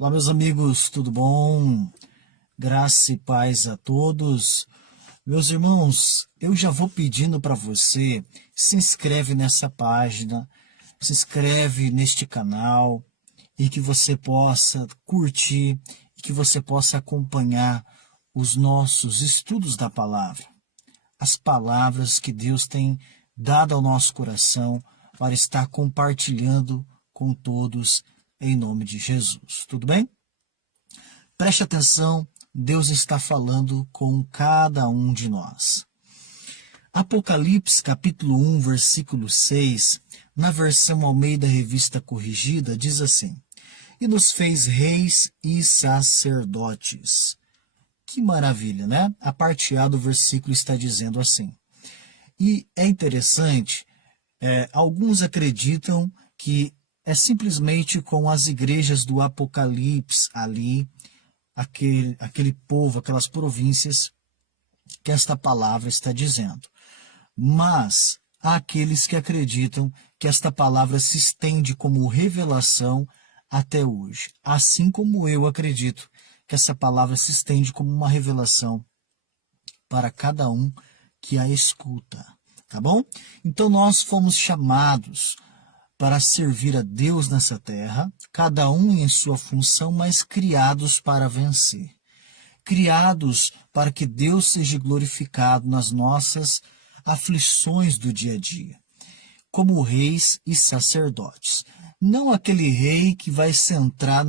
Olá, meus amigos, tudo bom? Graça e paz a todos. Meus irmãos, eu já vou pedindo para você, se inscreve nessa página, se inscreve neste canal e que você possa curtir e que você possa acompanhar os nossos estudos da palavra. As palavras que Deus tem dado ao nosso coração para estar compartilhando com todos em nome de Jesus. Tudo bem? Preste atenção, Deus está falando com cada um de nós. Apocalipse capítulo 1, versículo 6, na versão Almeida Revista Corrigida, diz assim: E nos fez reis e sacerdotes. Que maravilha, né? A parte A do versículo está dizendo assim. E é interessante, alguns acreditam que é simplesmente com as igrejas do Apocalipse ali, aquele povo, aquelas províncias, que esta palavra está dizendo. Mas há aqueles que acreditam que esta palavra se estende como revelação até hoje. Assim como eu acredito que essa palavra se estende como uma revelação para cada um que a escuta. Tá bom? Então nós fomos chamados para servir a Deus nessa terra, cada um em sua função, mas criados para vencer. Criados para que Deus seja glorificado nas nossas aflições do dia a dia, como reis e sacerdotes. Não aquele rei que vai sentar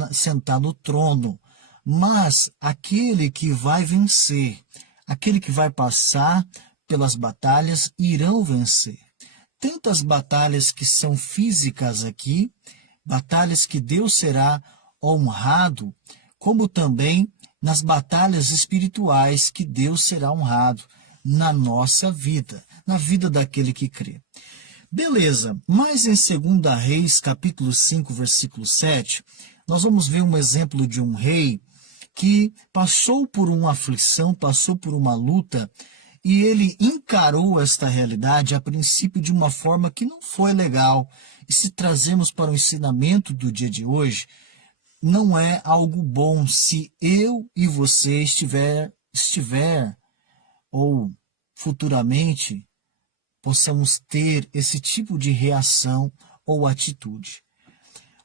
no trono, mas aquele que vai vencer, aquele que vai passar pelas batalhas irão vencer. Tanto as batalhas que são físicas aqui, batalhas que Deus será honrado, como também nas batalhas espirituais que Deus será honrado na nossa vida, na vida daquele que crê. Beleza, mas em 2 Reis, capítulo 5, versículo 7, nós vamos ver um exemplo de um rei que passou por uma aflição, passou por uma luta, e ele encarou esta realidade a princípio de uma forma que não foi legal. E se trazemos para o ensinamento do dia de hoje, não é algo bom se eu e você estiver ou futuramente possamos ter esse tipo de reação ou atitude.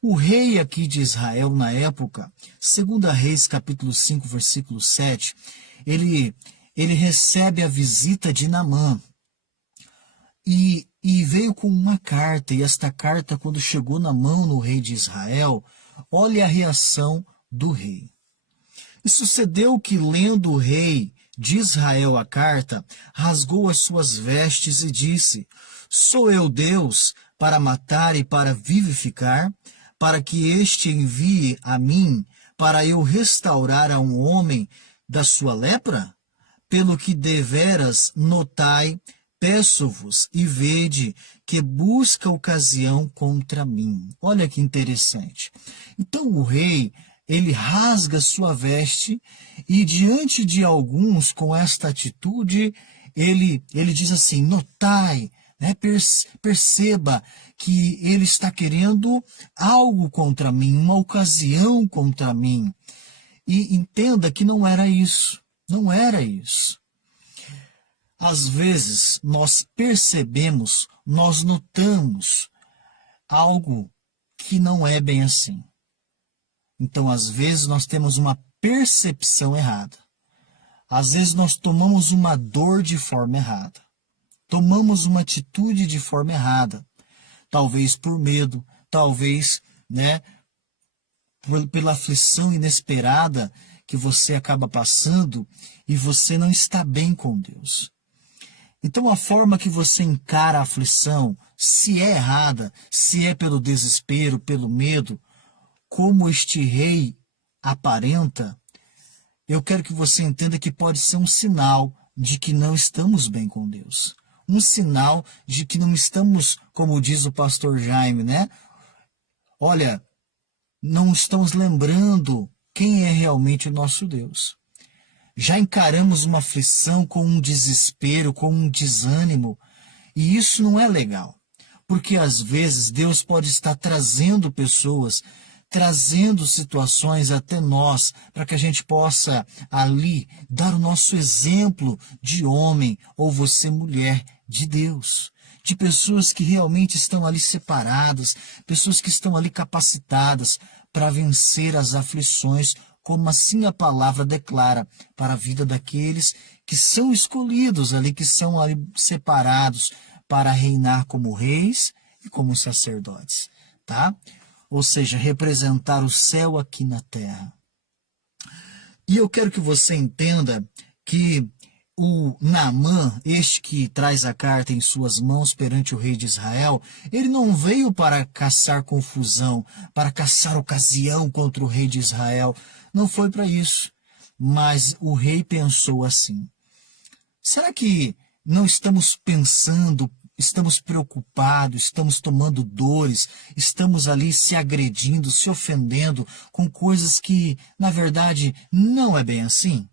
O rei aqui de Israel na época, 2 Reis capítulo 5, versículo 7, ele recebe a visita de Naamã e veio com uma carta, e esta carta, quando chegou na mão do rei de Israel, olha a reação do rei. E sucedeu que, lendo o rei de Israel a carta, rasgou as suas vestes e disse: Sou eu Deus para matar e para vivificar, para que este envie a mim, para eu restaurar a um homem da sua lepra? Pelo que deveras notai, peço-vos e vede que busca ocasião contra mim. Olha que interessante. Então o rei, ele rasga sua veste e diante de alguns com esta atitude, ele diz assim, notai, né, perceba que ele está querendo algo contra mim, uma ocasião contra mim. E entenda que não era isso. Não era isso. Às vezes, nós percebemos, nós notamos algo que não é bem assim. Então, às vezes, nós temos uma percepção errada. Às vezes, nós tomamos uma dor de forma errada. Tomamos uma atitude de forma errada. Talvez por medo, talvez, pela aflição inesperada que você acaba passando e você não está bem com Deus. Então a forma que você encara a aflição, se é errada, se é pelo desespero, pelo medo, como este rei aparenta, eu quero que você entenda que pode ser um sinal de que não estamos bem com Deus. Um sinal de que não estamos, como diz o pastor Jaime, Olha, não estamos lembrando quem é realmente o nosso Deus. Já encaramos uma aflição com um desespero, com um desânimo, e isso não é legal, porque às vezes Deus pode estar trazendo pessoas trazendo situações até nós, para que a gente possa ali dar o nosso exemplo de homem, ou você mulher de Deus, de pessoas que realmente estão ali separadas, pessoas que estão ali capacitadas para vencer as aflições, como assim a palavra declara, para a vida daqueles que são escolhidos ali, que são ali separados para reinar como reis e como sacerdotes, tá? Ou seja, representar o céu aqui na terra. E eu quero que você entenda que o Naamã, este que traz a carta em suas mãos perante o rei de Israel, ele não veio para caçar confusão, para caçar ocasião contra o rei de Israel. Não foi para isso. Mas o rei pensou assim: será que não estamos pensando, estamos preocupados, estamos tomando dores, estamos ali se agredindo, se ofendendo com coisas que, na verdade, não é bem assim?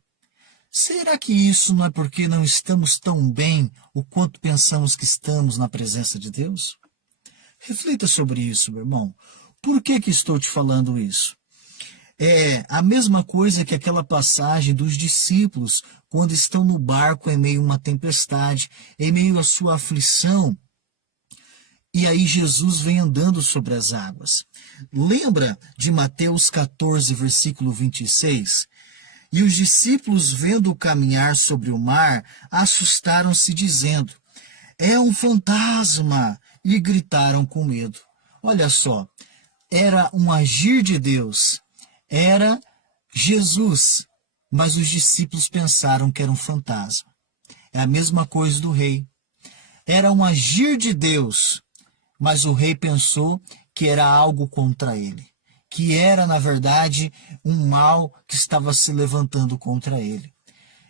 Será que isso não é porque não estamos tão bem o quanto pensamos que estamos na presença de Deus? Reflita sobre isso, meu irmão. Por que estou te falando isso? É a mesma coisa que aquela passagem dos discípulos, quando estão no barco em meio a uma tempestade, em meio à sua aflição, e aí Jesus vem andando sobre as águas. Lembra de Mateus 14, versículo 26? E os discípulos, vendo-o caminhar sobre o mar, assustaram-se, dizendo: é um fantasma! E gritaram com medo. Olha só, era um agir de Deus, era Jesus, mas os discípulos pensaram que era um fantasma. É a mesma coisa do rei. Era um agir de Deus, mas o rei pensou que era algo contra ele, que era, na verdade, um mal que estava se levantando contra ele.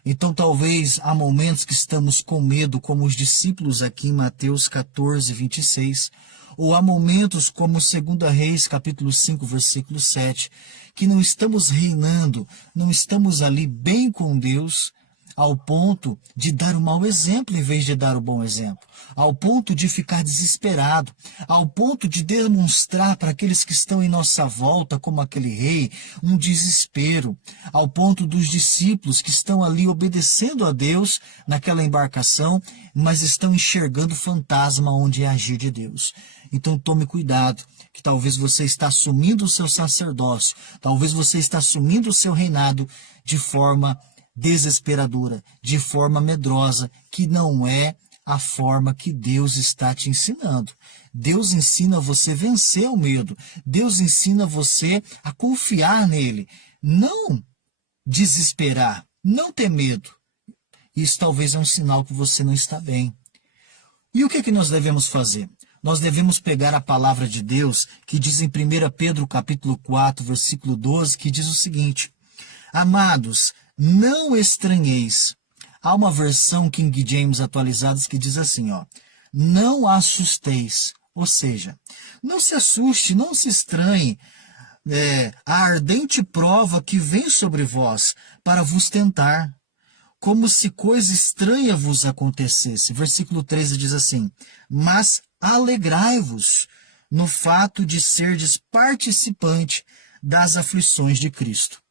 Então, talvez há momentos que estamos com medo, como os discípulos aqui em Mateus 14, 26, ou há momentos como 2 Reis, capítulo 5, versículo 7, que não estamos reinando, não estamos ali bem com Deus, ao ponto de dar o mau exemplo em vez de dar o bom exemplo, ao ponto de ficar desesperado, ao ponto de demonstrar para aqueles que estão em nossa volta, como aquele rei, um desespero, ao ponto dos discípulos que estão ali obedecendo a Deus naquela embarcação, mas estão enxergando fantasma onde é agir de Deus. Então tome cuidado, que talvez você está assumindo o seu sacerdócio, talvez você está assumindo o seu reinado de forma desesperadora, de forma medrosa, que não é a forma que Deus está te ensinando. Deus ensina você a vencer o medo. Deus ensina você a confiar nele. Não desesperar, não ter medo. Isso talvez é um sinal que você não está bem. E o que nós devemos fazer? Nós devemos pegar a palavra de Deus, que diz em 1 Pedro capítulo 4, versículo 12, que diz o seguinte: amados, não estranheis. Há uma versão King James atualizadas que diz assim, não assusteis. Ou seja, não se assuste, não se estranhe a ardente prova que vem sobre vós para vos tentar, como se coisa estranha vos acontecesse. Versículo 13 diz assim: mas alegrai-vos no fato de serdes participante das aflições de Cristo.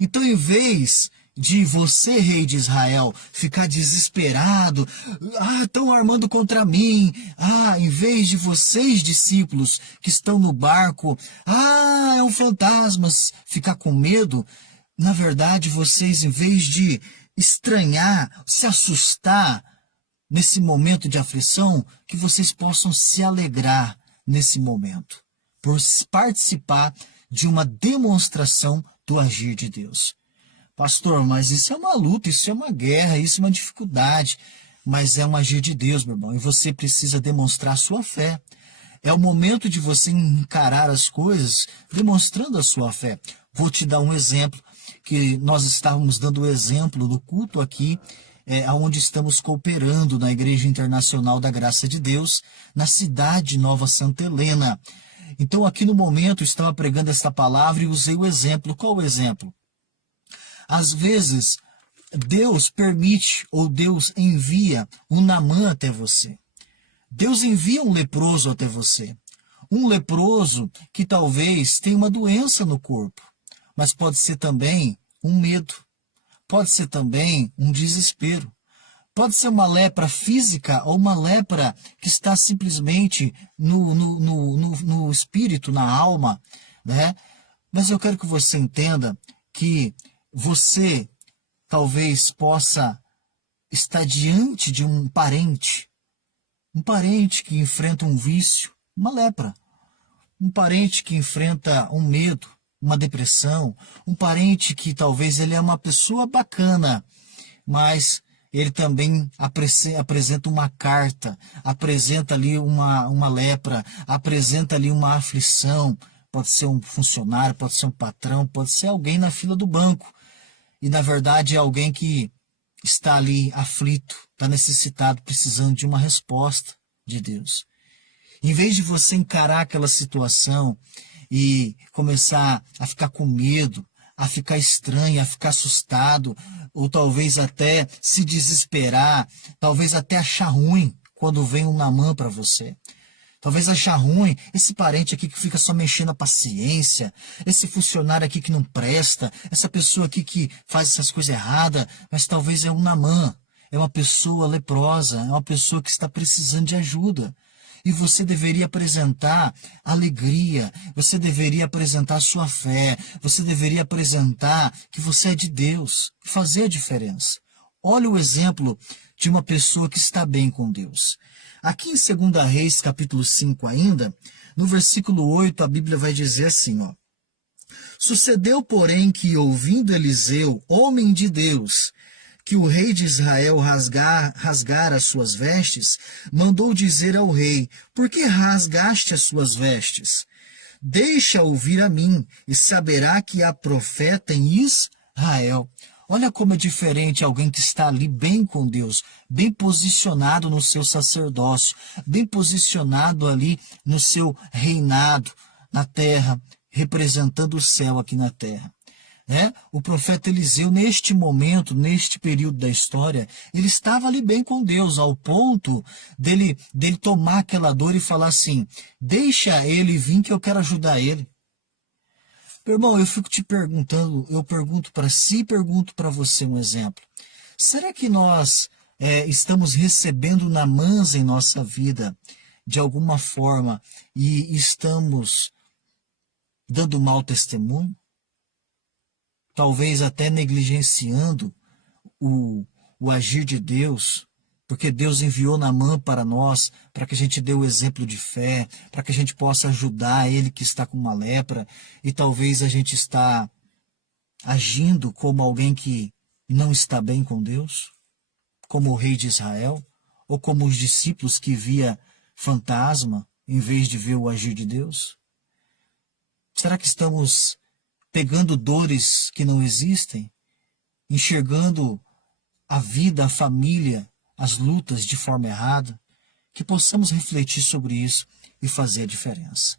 Então, em vez de você, rei de Israel, ficar desesperado, estão armando contra mim, em vez de vocês, discípulos, que estão no barco, é um fantasma, ficar com medo, na verdade, vocês, em vez de estranhar, se assustar nesse momento de aflição, que vocês possam se alegrar nesse momento, por participar de uma demonstração do agir de Deus. Pastor, mas isso é uma luta, isso é uma guerra, isso é uma dificuldade, mas é um agir de Deus, meu irmão, e você precisa demonstrar a sua fé. É o momento de você encarar as coisas demonstrando a sua fé. Vou te dar um exemplo, que nós estávamos dando o exemplo do culto aqui, onde estamos cooperando na Igreja Internacional da Graça de Deus, na cidade de Nova Santa Helena. Então, aqui no momento, eu estava pregando esta palavra e usei o exemplo. Qual o exemplo? Às vezes, Deus permite ou Deus envia um Naamã até você. Deus envia um leproso até você. Um leproso que talvez tenha uma doença no corpo, mas pode ser também um medo, pode ser também um desespero. Pode ser uma lepra física ou uma lepra que está simplesmente no espírito, na alma, né? Mas eu quero que você entenda que você talvez possa estar diante de um parente que enfrenta um vício, uma lepra, um parente que enfrenta um medo, uma depressão, um parente que talvez ele é uma pessoa bacana, mas ele também apresenta uma carta, apresenta ali uma lepra, apresenta ali uma aflição. Pode ser um funcionário, pode ser um patrão, pode ser alguém na fila do banco. E na verdade é alguém que está ali aflito, está necessitado, precisando de uma resposta de Deus. Em vez de você encarar aquela situação e começar a ficar com medo, a ficar estranho, a ficar assustado, ou talvez até se desesperar, talvez até achar ruim quando vem um Naamã para você. Talvez achar ruim esse parente aqui que fica só mexendo a paciência, esse funcionário aqui que não presta, essa pessoa aqui que faz essas coisas erradas, mas talvez é um Naamã, é uma pessoa leprosa, é uma pessoa que está precisando de ajuda. E você deveria apresentar alegria, você deveria apresentar sua fé, você deveria apresentar que você é de Deus, fazer a diferença. Olha o exemplo de uma pessoa que está bem com Deus. Aqui em 2 Reis, capítulo 5 ainda, no versículo 8, a Bíblia vai dizer assim, ó. Sucedeu, porém, que ouvindo Eliseu, homem de Deus, que o rei de Israel rasgara as suas vestes, mandou dizer ao rei, por que rasgaste as suas vestes? Deixa ouvir a mim, e saberá que há profeta em Israel. Olha como é diferente alguém que está ali bem com Deus, bem posicionado no seu sacerdócio, bem posicionado ali no seu reinado na terra, representando o céu aqui na terra. O profeta Eliseu, neste momento, neste período da história, ele estava ali bem com Deus, ao ponto dele tomar aquela dor e falar assim, deixa ele vir que eu quero ajudar ele. Meu irmão, eu fico te perguntando, eu pergunto para si e pergunto para você um exemplo. Será que nós estamos recebendo Naamãs em nossa vida de alguma forma e estamos dando mau testemunho? Talvez até negligenciando o agir de Deus, porque Deus enviou Naamã para nós, para que a gente dê o exemplo de fé, para que a gente possa ajudar ele que está com uma lepra, e talvez a gente está agindo como alguém que não está bem com Deus, como o rei de Israel, ou como os discípulos que via fantasma em vez de ver o agir de Deus? Será que estamos pegando dores que não existem, enxergando a vida, a família, as lutas de forma errada? Que possamos refletir sobre isso e fazer a diferença.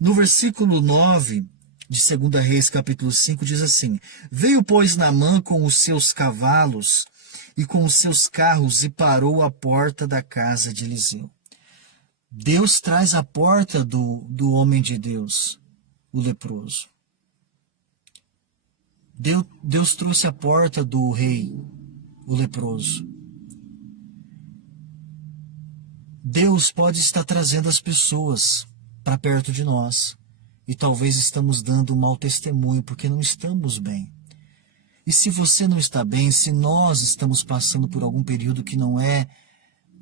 No versículo 9 de 2 Reis, capítulo 5, diz assim, veio, pois, Naamã com os seus cavalos e com os seus carros e parou à porta da casa de Eliseu. Deus traz à porta do homem de Deus, o leproso. Deus trouxe à porta do rei, o leproso. Deus pode estar trazendo as pessoas para perto de nós. E talvez estamos dando um mau testemunho porque não estamos bem. E se você não está bem, se nós estamos passando por algum período que não é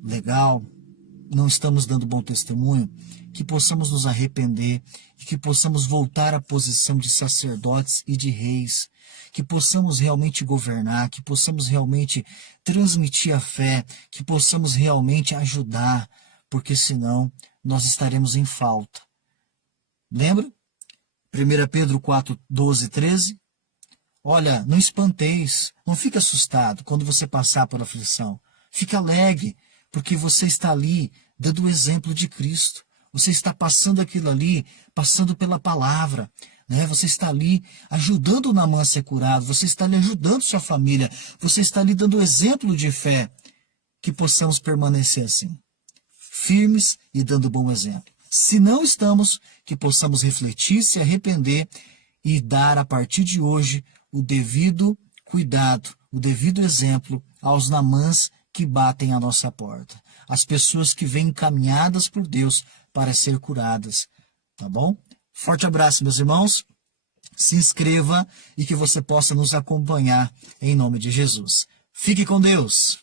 legal, não estamos dando bom testemunho, que possamos nos arrepender e que possamos voltar à posição de sacerdotes e de reis, que possamos realmente governar, que possamos realmente transmitir a fé, que possamos realmente ajudar, porque senão nós estaremos em falta. Lembra? 1 Pedro 4, 12, 13. Olha, não espanteis, não fique assustado quando você passar por aflição. Fique alegre, porque você está ali dando o exemplo de Cristo. Você está passando aquilo ali, passando pela palavra. Você está ali ajudando o Naamã a ser curado. Você está ali ajudando sua família. Você está ali dando o exemplo de fé. Que possamos permanecer assim, firmes e dando bom exemplo. Se não estamos, que possamos refletir, se arrepender e dar a partir de hoje o devido cuidado, o devido exemplo aos Naamãs que batem à nossa porta, as pessoas que vêm encaminhadas por Deus para ser curadas, tá bom? Forte abraço, meus irmãos. Se inscreva e que você possa nos acompanhar em nome de Jesus. Fique com Deus.